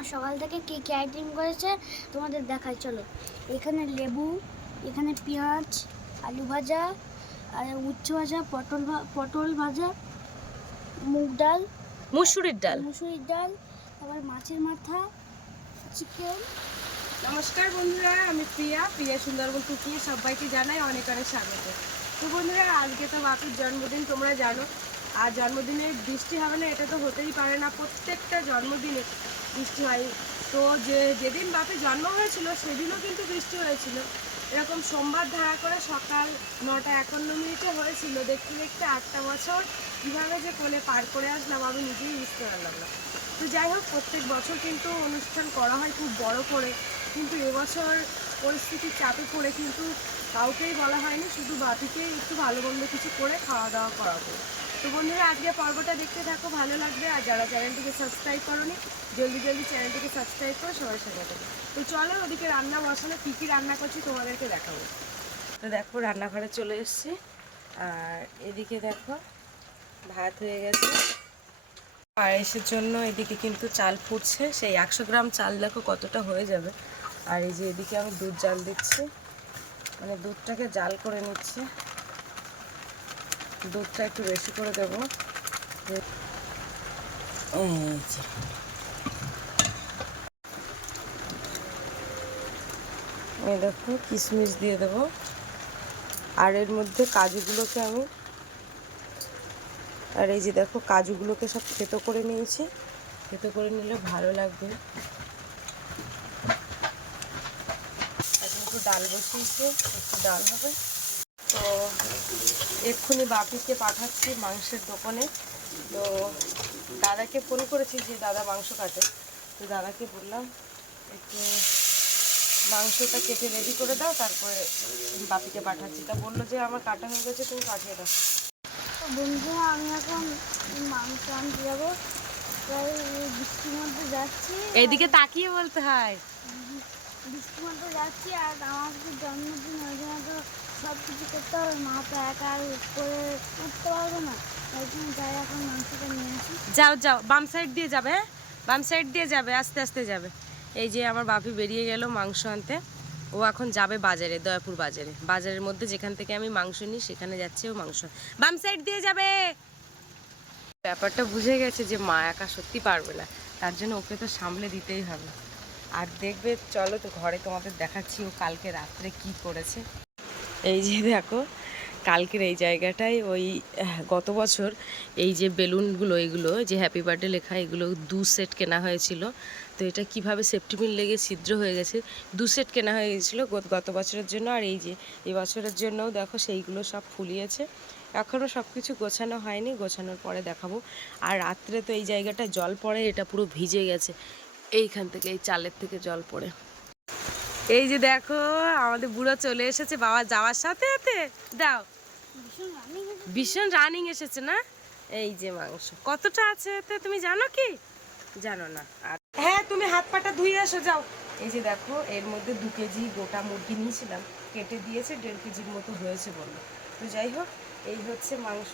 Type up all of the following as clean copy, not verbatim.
মা সকাল থেকে কী কী আইটেম করেছে তোমাদের দেখাই, চলো। এখানে লেবু, এখানে পেঁয়াজ, আলু ভাজা, আর উচ্ছে ভাজা, পটল ভাজা, মুগ ডাল, মুসুরির ডাল, তারপর মাছের মাথা, চিকেন। নমস্কার বন্ধুরা, আমি প্রিয়া সুন্দরবন কুকিং সবাইকে জানাই অনেক অনেক স্বাগত। তো বন্ধুরা, আজকে তো বাপুর জন্মদিন, তোমরা জানো। আর জন্মদিনে বৃষ্টি হবে না এটা তো হতেই পারে না, প্রত্যেকটা জন্মদিনে বৃষ্টি হয়। তো যেদিন বাপের জন্ম হয়েছিল সেদিনও কিন্তু বৃষ্টি হয়েছিল। এরকম সোমবার ধারা করে সকাল 9:51 হয়েছিল। দেখতে দেখতে 8টা বছর কীভাবে যে কোলে পার করে আসলাম আমি নিজেই বুঝতে পারলাম না। তো যাই হোক, প্রত্যেক বছর কিন্তু অনুষ্ঠান করা হয় খুব বড় করে, কিন্তু এবছর পরিস্থিতির চাপে পড়ে কিন্তু কাউকেই বলা হয়নি, শুধু বাপিকেই একটু ভালো মন্দ কিছু করে খাওয়া দাওয়া করাবো। তো বন্ধুরা, আজকে পর্বটা দেখতে থাকো, ভালো লাগবে। আর যারা চ্যানেলটিকে সাবস্ক্রাইব করোনি, জলদি চ্যানেলটিকে সাবস্ক্রাইব করে সবার সাথে দেবে। তো চলো, ওদিকে রান্না বসানো, কী কী রান্না করছি তোমাদেরকে দেখাবো। তো দেখো, রান্নাঘরে চলে এসেছি। আর এদিকে দেখো ভাত হয়ে গেছে পায়েসের জন্য। এদিকে কিন্তু চাল ফুটছে, সেই 100 গ্রাম চাল দেখো কতটা হয়ে যাবে। আর এই যে এদিকে আমি দুধ জাল দিচ্ছি, মানে দুধটাকে জাল করে নিচ্ছি। দুধটা একটু বেশি করে দেবো। এই দেখো, কিশমিশ দিয়ে দেবো। আর এর মধ্যে কাজুগুলোকে আমি, আর এই যে দেখো কাজুগুলোকে সব থেতো করে নিয়েছি। থেতো করে নিলে ভালো লাগবে। একটু ডাল বসিয়েছি, একটু ডাল হবে। তো এক্ষুনি বাপিকে পাঠাচ্ছি মাংসের দোকানে। তো দাদাকে ফোন করেছি যে দাদা মাংস কাটে। তো দাদাকে বললাম একটু মাংসটা কেটে রেডি করে দাও, তারপরে বাপিকে পাঠাচ্ছি। তা বললো যে আমার কাটা হয়ে গেছে, তুমি পাঠিয়ে দাও। বন্ধুরা, আমি এখন মাংস আনতে যাবো, তাই বৃষ্টির মধ্যে যাচ্ছি। এইদিকে তাকিয়ে বলতে হয়। বৃষ্টির মধ্যে যাচ্ছি, আর আমার তো জন্মদিন, ওই জন্য তো সব কিছু করতে হবে। মা তো একা আর করে উঠতে পারবে না, তাই জন্য যাই এখন মাংসটা নিয়ে আসি। যাও বাম সাইড দিয়ে যাবে, হ্যাঁ বাম সাইড দিয়ে যাবে, আস্তে আস্তে যাবে। এই যে আমার বাপি বেরিয়ে গেল মাংস আনতে। ও এখন যাবে বাজারে, দয়াপুর বাজারে। বাজারের মধ্যে যেখান থেকে আমি মাংস নিই সেখানে যাচ্ছে ও মাংস। বাম সাইড দিয়ে যাবে। ব্যাপারটা বুঝে গেছে যে মা একা সত্যি পারবে না, তার জন্য ওকে তো সামলে দিতেই হবে। আর দেখবে, চলো তো ঘরে তোমাদের দেখাচ্ছি ও কালকে রাত্রে কি করেছে। এই যে দেখো, কালকের এই জায়গাটায় ওই গত বছর এই যে বেলুনগুলো, এগুলো যে হ্যাপি বার্থডে লেখা, এগুলো 2 সেট কেনা হয়েছিল। তো এটা কিভাবে সেফটি পিন লেগে ছিদ্র হয়ে গেছে। 2 সেট কেনা হয়ে গেছিলো গত বছরের জন্য। আর এই যে এই বছরের জন্যও দেখো সেইগুলো সব ফুলিয়েছে। এখনও সব কিছু গোছানো হয়নি, গোছানোর পরে দেখাবো। আর রাত্রে তো এই জায়গাটায় জল পড়ে, এটা পুরো ভিজে গেছে। এইখান থেকে, এই চালের থেকে জল পড়ে। এই যে দেখো, আমাদের বুড়ো চলে এসেছে বাবা যাওয়ার সাথে সাথে। দাও, ভীষণ রানিং এসেছে না। এই যে মাংস কতটা আছে এতে তুমি জানো কি? জানো না? আর হ্যাঁ, তুমি হাত পাটা ধুয়ে আসো, যাও। এই যে দেখো, এর মধ্যে 2 কেজি গোটা মুরগি নিয়েছিলাম, কেটে দিয়েছে, 1.5 কেজির মতো হয়েছে বললো। তো যাই হোক, এই হচ্ছে মাংস।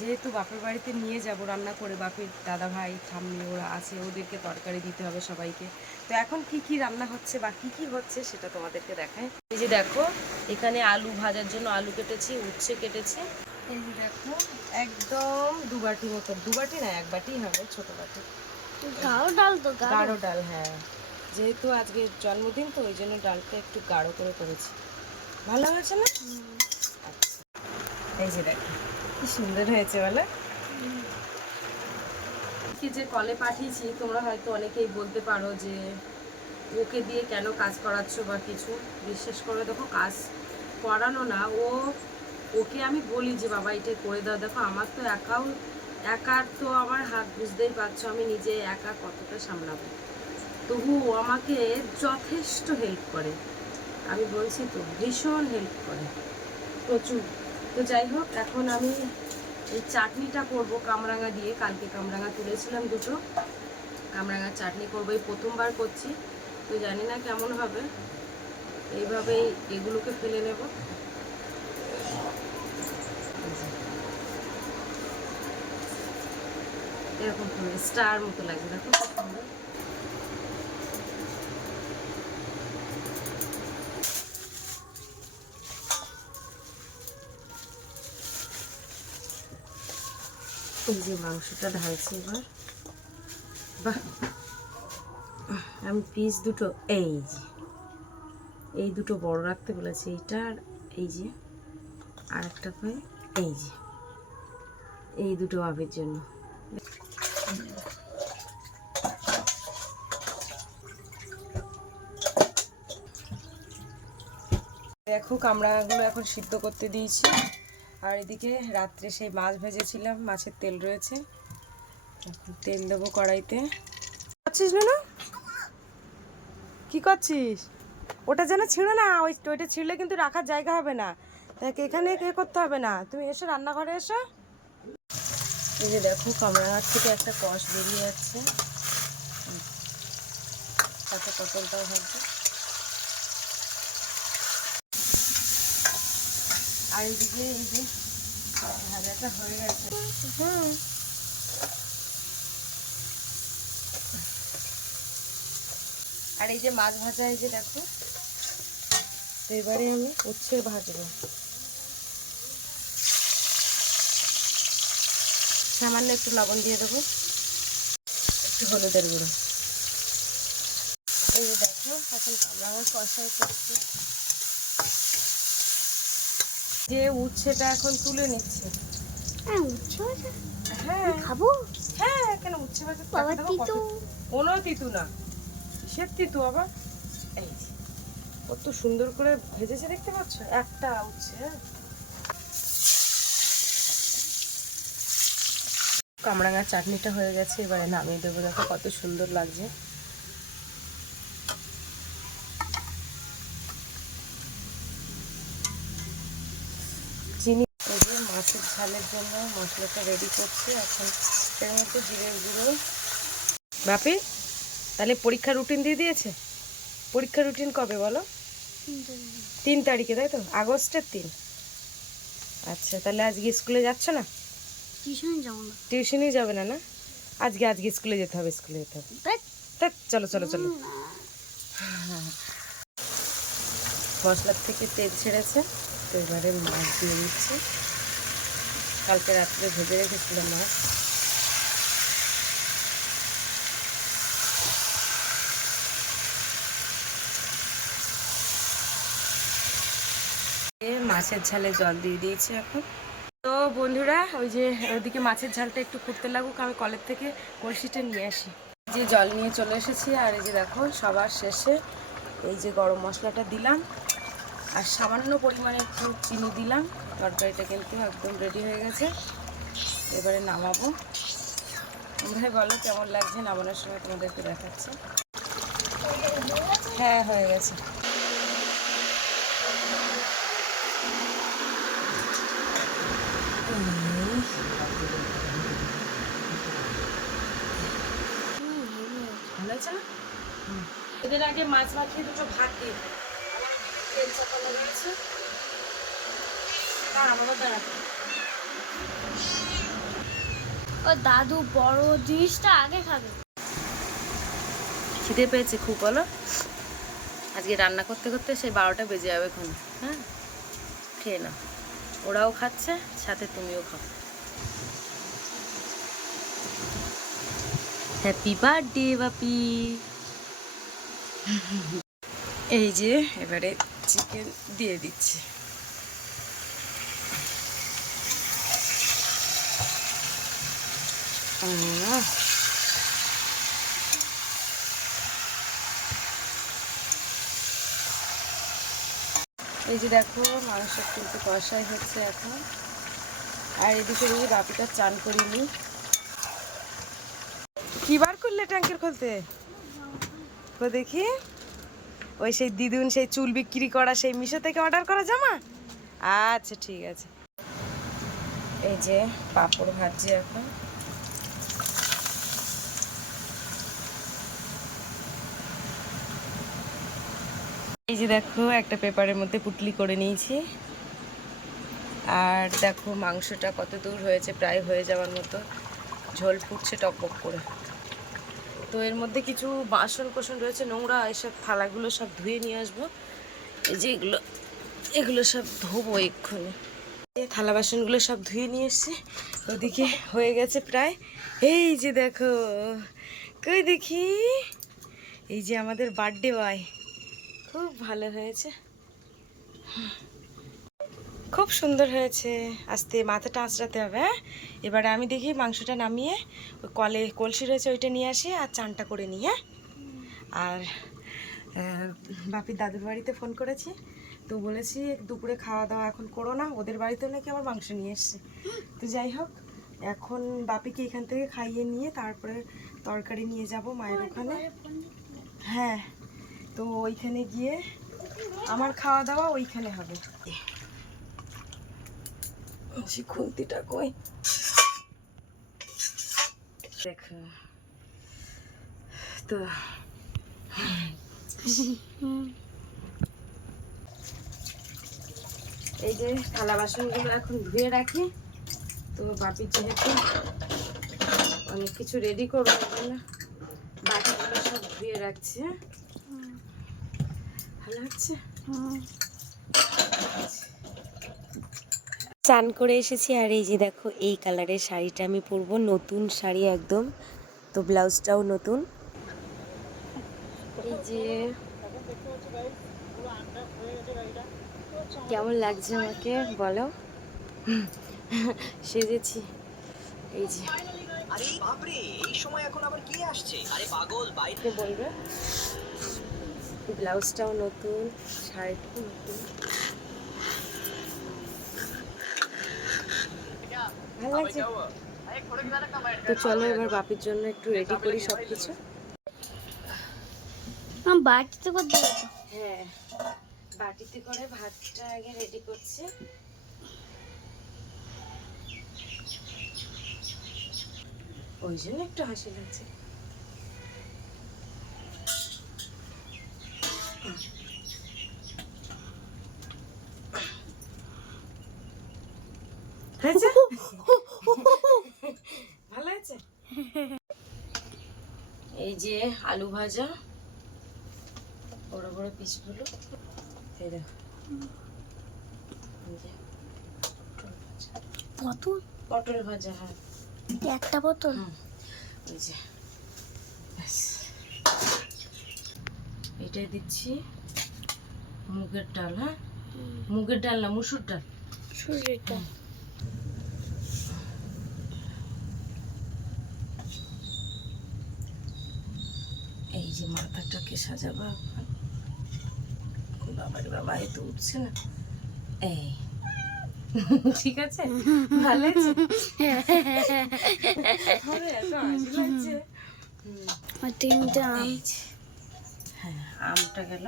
যেহেতু বাপের বাড়িতে নিয়ে যাব রান্না করে, বাপের দাদা ভাই ঠাম্মি ওরা আছে, ওদেরকে তরকারি দিতে হবে সবাইকে। তো এখন কি কি রান্না হচ্ছে বা কি কি হচ্ছে সেটা তোমাদেরকে দেখায়। এই যে দেখো, এখানে আলু ভাজার জন্য আলু কেটেছি, উচ্ছে কেটেছি। এই যে দেখো, একদম 2 বাটি মতো, 2 বাটি না 1 বাটি হবে, ছোট বাটি। গাঢ় ডাল তো, গাঢ় ডাল, হ্যাঁ। যেহেতু আজকে জন্মদিন তো ওই জন্য ডালটা একটু গাঢ় করে করেছি। ভালো হয়েছে না? আচ্ছা, এই যে দেখো কি সুন্দর হয়েছে বলে। কি যে কলে পাঠিয়েছি, তোমরা হয়তো অনেকেই বলতে পারো যে ওকে দিয়ে কেন কাজ করাচ্ছ বা কিছু। বিশ্বাস করে দেখো, কাজ করানো না, ওকে আমি বলি যে বাবা এটা করে দাও। দেখো, আমার তো একার তো আমার হাত, বুঝতেই পারছো আমি নিজে একা কতটা সামলাবো। তবু ও আমাকে যথেষ্ট হেল্প করে, আমি বলছি তো, ভীষণ হেল্প করে, প্রচুর। তো যাই হোক, এখন আমি এই চাটনিটা করবো কামরাঙা দিয়ে। কালকে কামরাঙা তুলেছিলাম 2টো, কামরাঙার চাটনি করবো, এই প্রথমবার করছি। তো জানি না কেমন হবে। এইভাবেই এগুলোকে ফেলে নেব। এরকম স্টার মতো লাগছে, দেখো। এই যে মাংসটা ঢালছি এবার। বাহ, আমি পিস দুটো এই দুটো বড় রাখতে বলেছি, এইটা আর এই যে আর একটা পাই, এই দুটো ভাবের জন্য। দেখো কামড়াগুলো এখন সিদ্ধ করতে দিয়েছি, আর এদিকে রাত্রে সেই মাছ ভেজেছিলাম, মাছের তেল রয়েছে, এখন তেল দেবো কড়াইতে। করছিস না, কি করছিস? ওটা যেন ছিঁড়ো না, ওইটা ছিঁড়লে কিন্তু রাখার জায়গা হবে না, দেখ এখানে করতে হবে না, তুমি এসো রান্নাঘরে এসো। এই যে দেখো কামড়াঘাট থেকে একটা কষ বেরিয়ে যাচ্ছে, সাথে পটলটাও ভাজছে। আর এইদিকে এই যে ভাজাটা হয়ে গেছে। আর এই যে মাছ ভাজা, এই যে দেখো, তো এবারে আমি উচ্ছে ভাজবো। সামান্য একটু লবণ দিয়ে দেবো, একটু হলুদের গুঁড়ো। এই যে দেখো এখন আমার কষাই করছে, যে উচ্ছেটা এখন তুলে নিচ্ছে। হ্যাঁ উচ্ছে ভাজা, হ্যাঁ খাবো। হ্যাঁ কেন, উচ্ছে ভাজা কোনো তিতু না, কিসের তিতু আবার। এই যে কত সুন্দর করে ভেজেছে দেখতে পাচ্ছ একটা উচ্ছে। কামরাঙার চাটনিটা হয়ে গেছে, এবারে নামিয়ে দেবো। দেখো কত সুন্দর লাগছে। চিনি, এই যে মাছের ঝালের জন্য মশলাটা রেডি করছি এখন। এর মধ্যে জিরের গুঁড়ো। বাপি তাহলে পরীক্ষার রুটিন দিয়ে দিয়েছে? পরীক্ষার রুটিন কবে বলো? 3 তারিখে, তাই তো? আগস্টের 3। আচ্ছা, তাহলে আজকে স্কুলে যাচ্ছ না? টিউশন যাবো না। টিউশনই যাবে না? না আজকে স্কুলে যেতে হবে, স্কুলে যেতে হবে। তা চলো চলো চলো। মশলার থেকে তেল ছেড়েছে, তো এবারে মাছ দিয়ে দিচ্ছি। কালকে রাত্রে ভেজে রেখেছিলাম মাছ। মাছের ঝালে জল দিয়ে দিয়েছি এখন। তো বন্ধুরা, ওই যে ওদিকে মাছের ঝালটা একটু ফুটতে লাগুক, আমি কলের থেকে কলসিটা নিয়ে আসি। যে জল নিয়ে চলে এসেছি, আর এই যে দেখো সবার শেষে এই যে গরম মশলাটা দিলাম, আর সামান্য পরিমাণে একটু চিনি দিলাম। তরকারিটা কিন্তু একদম রেডি হয়ে গেছে, এবারে নামাবো। তোমরাই বলো কেমন লাগছে, নামানোর সময় তোমাদেরকে দেখাচ্ছে। হ্যাঁ হয়ে গেছে। ভালো আছে না? এদের আগে মাছ মাখিয়ে দুটো ভাত দিয়ে দেবো। তেল চাপানো রয়েছে। বাবা দাঁড়াবে। ও দাদু বড় জিনিসটা আগে খাবে। খিদে পেয়েছে খুব, বলো। আজকে রান্না করতে করতে সেই 12টা বেজে যাবে এখন। হ্যাঁ খেয়ে নাও, ওরাও খাচ্ছে, সাথে তুমিও খাও। হ্যাপি বার্থডে বাপি। এই যে এবারে চিকেন দিয়ে দিচ্ছি। এই যে দেখো মাংস কিন্তু কষাই হচ্ছে এখন। আর এদিকে এই বাপিটা চান করিনি। কি বার করলে ট্যাঙ্কের খুলতে? ও দেখি, ওই সেই দিদুন সেই চুল বিক্রি করা সেই মিশো থেকে অর্ডার করা জামা। আচ্ছা ঠিক আছে। এই যে পাঁপড় ভাজছি এখন। এই যে দেখো একটা পেপারের মধ্যে পুটলি করে নিয়েছি। আর দেখো মাংসটা কত দূর হয়েছে, প্রায় হয়ে যাওয়ার মতো। ঝোল ফুটছে টকবক করে। তো এর মধ্যে কিছু বাসন কোসন রয়েছে নোংরা, এইসব থালাগুলো সব ধুয়ে নিয়ে আসবো। এই যে এগুলো সব ধোবো এক্ষুনি। এই থালা বাসনগুলো সব ধুয়ে নিয়ে এসছে, ওদিকে হয়ে গেছে প্রায়। এই যে দেখো, কই দেখি, এই যে আমাদের বার্থডে বয়, খুব ভালো হয়েছে, খুব সুন্দর হয়েছে। আস্তে মাথাটা আঁচড়াতে হবে। হ্যাঁ, এবারে আমি দেখি মাংসটা নামিয়ে ওই কলসি রয়েছে ওইটা নিয়ে আসি আর চানটা করে নিই। হ্যাঁ, আর বাপির দাদুর বাড়িতে ফোন করেছি, তো বলেছি দুপুরে খাওয়া দাওয়া এখন করো না, ওদের বাড়িতেও নাকি আবার মাংস নিয়ে এসছে। তো যাই হোক, এখন বাপিকে এখান থেকে খাইয়ে নিয়ে তারপরে তরকারি নিয়ে যাব মায়ের ওখানে। হ্যাঁ, তো ওইখানে গিয়ে আমার খাওয়া দাওয়া ওইখানে হবে। খুন্তিটা কই দেখো তো। এই যে থালা বাসনগুলো এখন ধুয়ে রাখি, তো বাপির যেহেতু অনেক কিছু রেডি করবো না, বাটিগুলো সব ধুয়ে রাখছি। ভালো হচ্ছে। চান করে এসেছি, আর এই যে দেখো এই কালারের শাড়িটা আমি পরবো, নতুন শাড়ি একদম, তো ব্লাউজটাও নতুন। এই যে কেমন লাগছে আমাকে বলো, সেজেছি। এই যে আরে বাপরে, এই সময় এখন আবার কি আসছে? আরে পাগল, বাইরে বলবে। ব্লাউজটাও নতুন, শাড়িটাও নতুন, ভালো লাগছে। তো চলো এবার বাপির জন্য একটু রেডি করি সব কিছু। বাটিতে করতে হবে। হ্যাঁ, বাটিতে করে ভাতটা আগে রেডি করছি। ওই জন্য একটু হাসি লাগছে। ভালো আছে। এই যে আলু ভাজা, বড় বড় পিসগুলো, এই দেখো। পটল, পটল ভাজা। হ্যাঁ, একটা পটল। এই যে ব্যাস। এটাই দিচ্ছি মুগের ডাল। হ্যাঁ, মুগের ডাল না, মুসুর ডাল। সুজিটা এই যে মাথাটাকে সাজাবো। বাবারে বাবা, এই তো উঠছে না। এই ঠিক আছে, ভালো আছে। তিনটা আম। হ্যাঁ, আমটা গেল।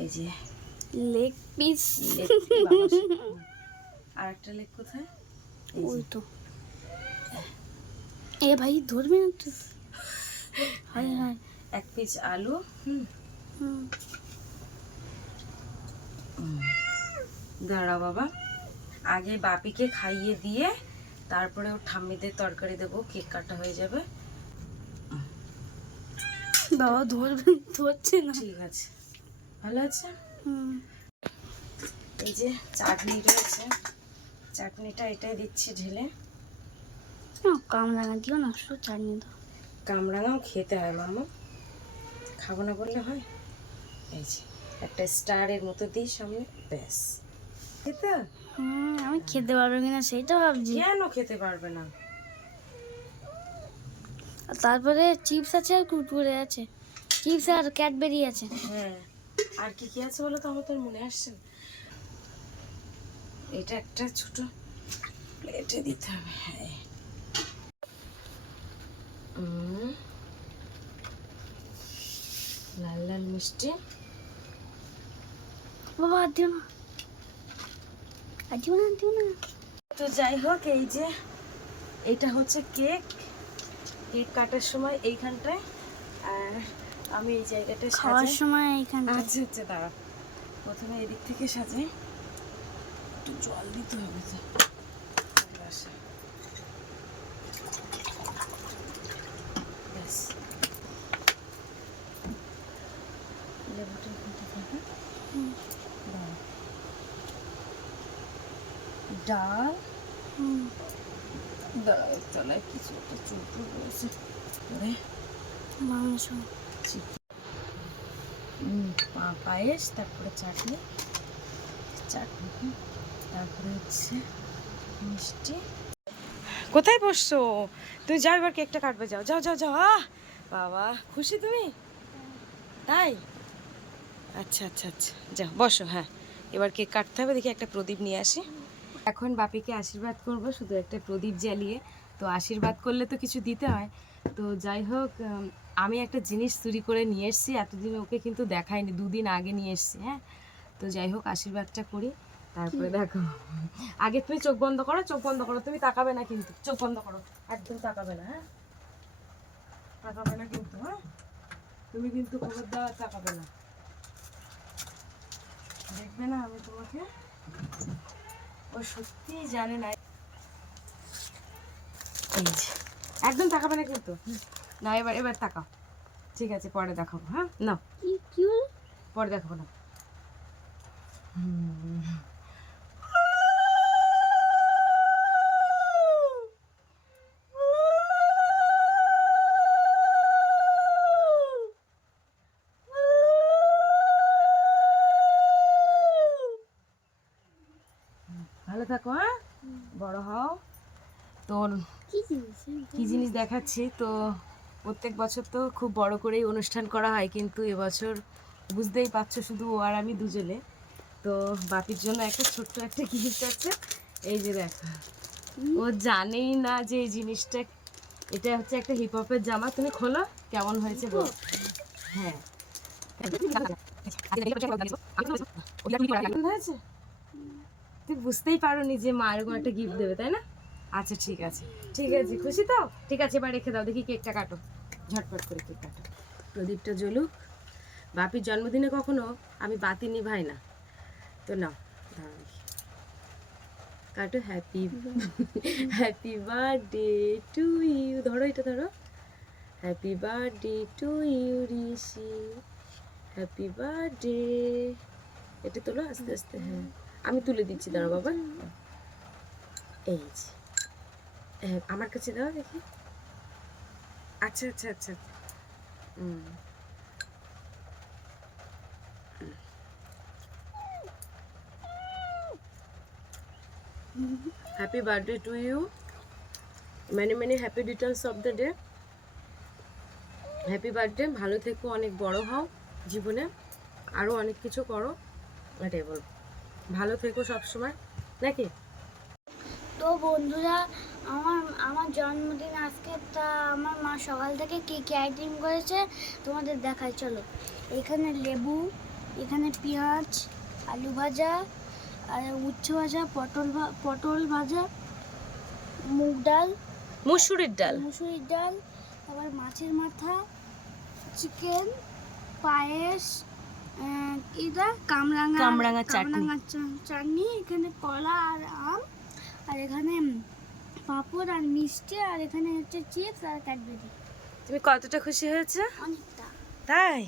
এই যে লেগ পিস। আর একটা লেগ কোথায়? ওই তো। এ ভাই ধরবি না তুই? High high. এক পিস আলু। দাঁড়া বাবা, আগে বাপিকে খাইয়ে দিয়ে তারপরে ওর ঠাম্মিদের তরকারি দেবো, কেক কাটা হয়ে যাবে। বাবা ধরবে, ধরছে না। ঠিক আছে, ভালো আছে। এই যে চাটনি রয়েছে, চাটনিটা এটাই দিচ্ছি ঢেলে। কামরাঙা দিও না, শুধু চাটনি দাও। কামরাঙাও খেতে হয় মামা, খাবো না বললে হয়। এই যে একটা স্টারের মতো দিই সামনে, ব্যাস। খেতে আমি খেতে পারবো কিনা সেইটা ভাবছি। কেন খেতে পারবে না? আর তারপরে চিপস আছে আর কুরকুরে আছে, চিপস আর ক্যাডবেরি আছে। হ্যাঁ, আর কি কি আছে বলো তো, আমার তো আর মনে আসছে না। এটা একটা ছোট প্লেটে দিতে হবে। হ্যাঁ, লাল লাল মিষ্টি। বাবা আর দিও না, আর দিও না, দিও না। তো যাই হোক, এই যে এটা হচ্ছে কেক, কেক কাটার সময় এইখানটায়, আর আমি এই জায়গাটা খাওয়ার সময় এইখানটা। আচ্ছা আচ্ছা, দাঁড়া, প্রথমে এদিক থেকে সাজাই, একটু জল দিতে হবে তো। ব্যাস, লেবুটা এখান থেকে। ডাল, হুম, দাঁড়াও তলায় কিছু একটা চুপড়ো রয়েছে, তারপরে মাংস, পায়েস, তারপরে চাটনি, চাটনি, তারপরে হচ্ছে মিষ্টি। কোথায় বসছো তুমি? যাও এবার কেকটা কাটবে, যাও যাও যাও যাও। বাবা খুশি তুমি? তাই, আচ্ছা আচ্ছা আচ্ছা, যাও বসো। হ্যাঁ, এবার কেক কাটতে হবে। দেখি একটা প্রদীপ নিয়ে আসি। এখন বাপিকে আশীর্বাদ করব শুধু একটা প্রদীপ জ্বালিয়ে। তো আশীর্বাদ করলে তো কিছু দিতে হয়। তো যাই হোক, আমি একটা জিনিস চুরি করে নিয়ে এসেছি, এতদিন ওকে কিন্তু দেখাইনি, 2 দিন আগে নিয়ে এসেছি। হ্যাঁ, তো যাই হোক আশীর্বাদটা করি, তারপরে দেখো। আগে তুমি চোখ বন্ধ করো, চোখ বন্ধ করো, তুমি তাকাবে না কিন্তু, চোখ বন্ধ করো, একদম তাকাবে না। হ্যাঁ, তাকাবে না কিন্তু। হ্যাঁ, তুমি কিন্তু খবরদার তাকাবে না, দেখবে না আমি তোমাকে। ও সত্যি জানে না, এই যে একদম তাকাবে না কিন্তু। না, এবার এবার তাকাও, ঠিক আছে, পরে দেখাবো। হ্যাঁ, না কি কি হলো? পরে দেখাবো না। ভালো থাকো, হ্যাঁ, বড় হও। তোর কি জিনিস? কি জিনিস দেখাচ্ছি তো, প্রত্যেক বছর তো খুব বড় করেই অনুষ্ঠান করা হয়, কিন্তু এবছর বুঝতেই পারছো শুধু ও আর আমি দুজনে। তো বাপির জন্য একটা ছোট্ট একটা গিফট আছে, এই যে দেখো। ও জানেই না যে এই জিনিসটা, এটা হচ্ছে একটা হিপ হপের জামা। তুমি খোলো, কেমন হয়েছে বল। হ্যাঁ, কেমন হয়েছে? তুই বুঝতেই পারোনি যে মা এরকম একটা গিফট দেবে, তাই না? আচ্ছা ঠিক আছে, ঠিক আছে, খুশি তো? ঠিক আছে, এবার রেখে দাও, দেখি কেকটা কাটো, ঝটপট করে কেক কাটো। প্রদীপটা জ্বলুক। বাপির জন্মদিনে কখনো আমি বাতি নিভাই না, তো নাও, দাঁড়াও দেখি। কাটো। Happy happy birthday to you, ধরো এটা ধরো। Happy birthday to you Rishi, happy birthday. এটা তোলো আস্তে আস্তে। হ্যাঁ, আমি তুলে দিচ্ছি, দাঁড়াও বাবা। এই যে, হ্যাঁ, আমার কাছে দাও দেখি। আচ্ছা আচ্ছা আচ্ছা, happy birthday to you, many many happy returns of the day. Happy birthday, ভালো থেকো, অনেক বড় হও জীবনে, আরও অনেক কিছু করো, এটাই বলো। ভালো থেকো সবসময়, নাকি? তো বন্ধুরা, আমার আমার জন্মদিন আজকে, তা আমার মা সকাল থেকে কী কী আইটেম করেছে তোমাদের দেখায়, চলো। এখানে লেবু, এখানে পেঁয়াজ, আলু ভাজা, আর উচ্ছে ভাজা, পটল ভাজা, মুগ ডাল, মুসুরির ডাল, মুসুরির ডাল, আবার মাছের মাথা, চিকেন, পায়েস, এটা কামরাঙা চাটনি। চাটনি, এখানে কলা আর আম, আর এখানে পাঁপড় আর মিষ্টি, আর এখানে হচ্ছে চিপস আর ক্যাডবেরি। তুমি কতটা খুশি হয়েছে? অনেকটা। তাই?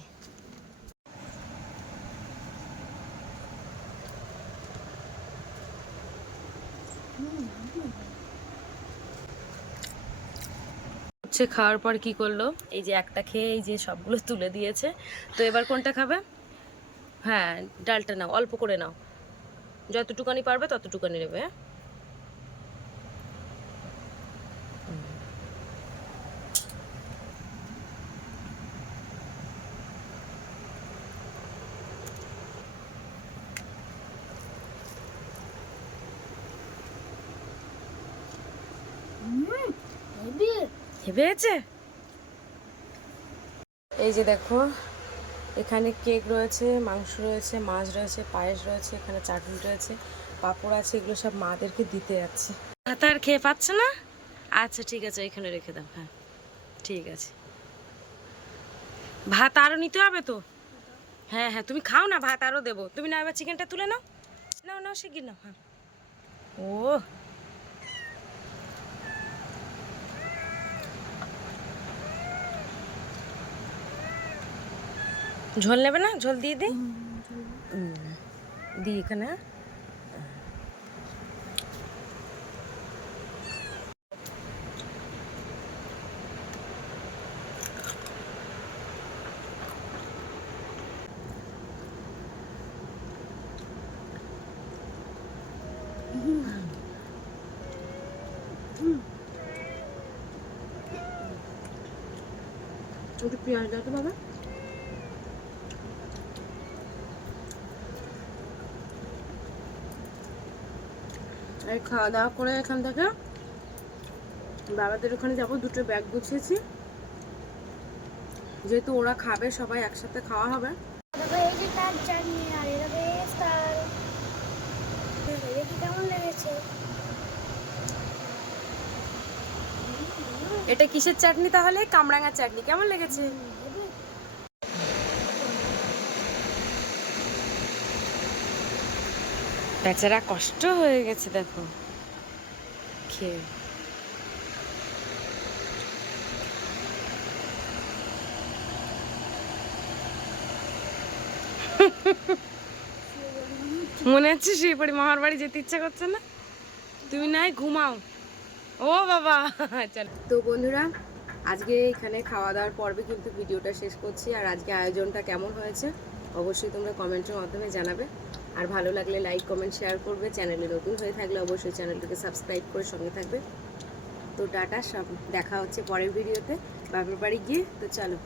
হচ্ছে খাওয়ার পর কি করলো, এই যে একটা খেয়ে এই যে সবগুলো তুলে দিয়েছে। তো এবার কোনটা খাবে? হ্যাঁ, ডালটা নাও, অল্প করে নাও, যতটুকানি পারবে ততটুকানি নেবে। হ্যাঁ, হেভি। ভেবেছে। এই যে দেখো, এখানে কেক রয়েছে, মাংস রয়েছে, মাছ রয়েছে, পায়েস রয়েছে, এখানে চাটনি রয়েছে, পাঁপড় আছে, এগুলো সব মাদেরকে দিতে যাচ্ছে। ভাত আর খেয়ে পাচ্ছে না? আচ্ছা ঠিক আছে, এখানে রেখে দাও। হ্যাঁ ঠিক আছে, ভাত আরও নিতে হবে তো। হ্যাঁ হ্যাঁ, তুমি খাও না, ভাত আরও দেবো। তুমি না এবার চিকেনটা তুলে নাও, নাও নাও, শিগগির নাও। হ্যাঁ, ও ঝোল নেবে না? ঝোল দিয়ে দিই, দিই এখানে। একটু পেঁয়াজ দাও তো বাবা। এই খাওয়া দাওয়া করে এখান থেকে বাবাদের ওখানে যাবো, দুটো ব্যাগ গুছিয়েছি, যেহেতু ওরা খাবে, সবাই একসাথে খাওয়া হবে। দেখো এই যে তার চাটনি আর এটা বেস্তার। দেখি কেমন লেগেছে। এটা কিসের চাটনি তাহলে? কামরাঙার চাটনি। কেমন লেগেছে? বেচারা কষ্ট হয়ে গেছে দেখো খেয়ে। মনে হচ্ছে শুয়ে পড়ি, মামার বাড়ি যেতে ইচ্ছা করছে না? তুমি নাই ঘুমাও। ও বাবা চল। তো বন্ধুরা, আজকে এখানে খাওয়া দাওয়ার পর্বে কিন্তু ভিডিওটা শেষ করছি। আর আজকে আয়োজনটা কেমন হয়েছে অবশ্যই তোমরা কমেন্টের মাধ্যমে জানাবে। আর ভালো লাগলে লাইক কমেন্ট শেয়ার করবে। চ্যানেলে নতুন হয়ে থাকলে অবশ্যই চ্যানেলটাকে সাবস্ক্রাইব করে সঙ্গে থাকবে। তো টাটা, সব দেখা হচ্ছে পরের ভিডিওতে বাপের বাড়ি গিয়ে। তো চলো।